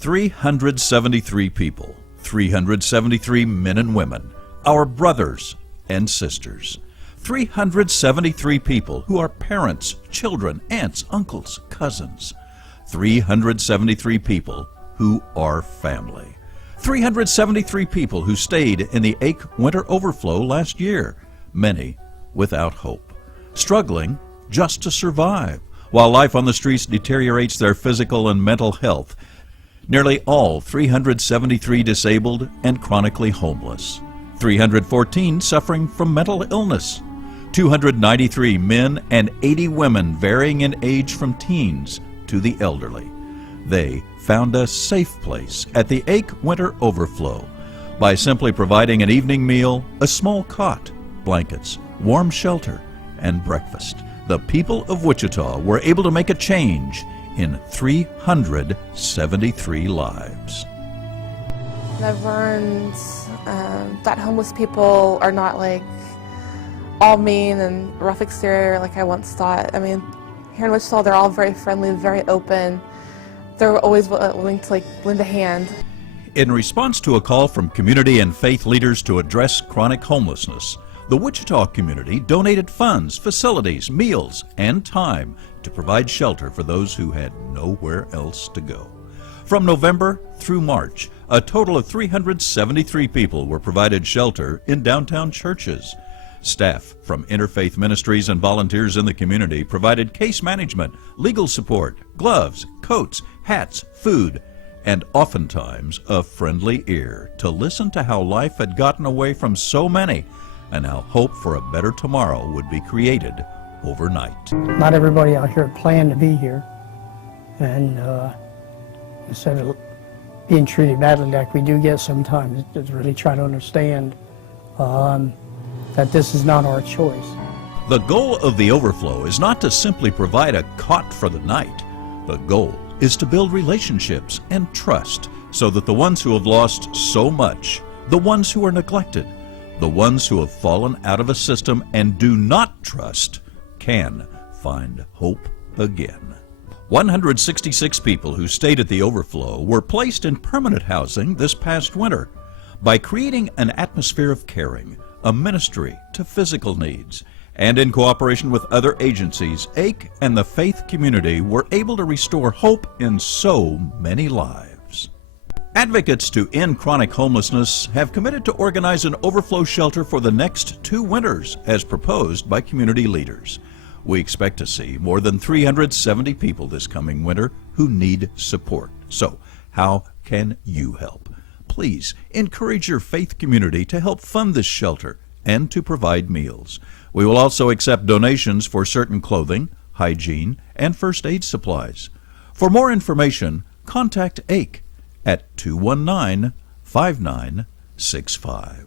373 people, 373 men and women, our brothers and sisters. 373 people who are parents, children, aunts, uncles, cousins. 373 people who are family. 373 people who stayed in the AECH winter overflow last year, many without hope, struggling just to survive, while life on the streets deteriorates their physical and mental health. Nearly all 373 disabled and chronically homeless. 314 suffering from mental illness. 293 men and 80 women varying in age from teens to the elderly. They found a safe place at the AECH Winter Overflow by simply providing an evening meal, a small cot, blankets, warm shelter, and breakfast. The people of Wichita were able to make a change in 373 lives. I've learned that homeless people are not like all mean and rough exterior like I once thought. I mean, here in Wichita, they're all very friendly, very open. They're always willing to lend a hand. In response to a call from community and faith leaders to address chronic homelessness, the Wichita community donated funds, facilities, meals, and time to provide shelter for those who had nowhere else to go. From November through March, a total of 373 people were provided shelter in downtown churches. Staff from interfaith ministries and volunteers in the community provided case management, legal support, gloves, coats, hats, food, and oftentimes a friendly ear to listen to how life had gotten away from so many and how hope for a better tomorrow would be created overnight. Not everybody out here planned to be here, and instead of being treated badly like we do get sometimes, to really try to understand that this is not our choice. The goal of the overflow is not to simply provide a cot for the night. The goal is to build relationships and trust so that the ones who have lost so much, the ones who are neglected, the ones who have fallen out of a system and do not trust, can find hope again. 166 people who stayed at the overflow were placed in permanent housing this past winter. By creating an atmosphere of caring, a ministry to physical needs, and in cooperation with other agencies, AECH and the faith community were able to restore hope in so many lives. Advocates to end chronic homelessness have committed to organize an overflow shelter for the next 2 winters, as proposed by community leaders. We expect to see more than 370 people this coming winter who need support. So, how can you help? Please encourage your faith community to help fund this shelter and to provide meals. We will also accept donations for certain clothing, hygiene, and first aid supplies. For more information, contact AECH at 219-5965.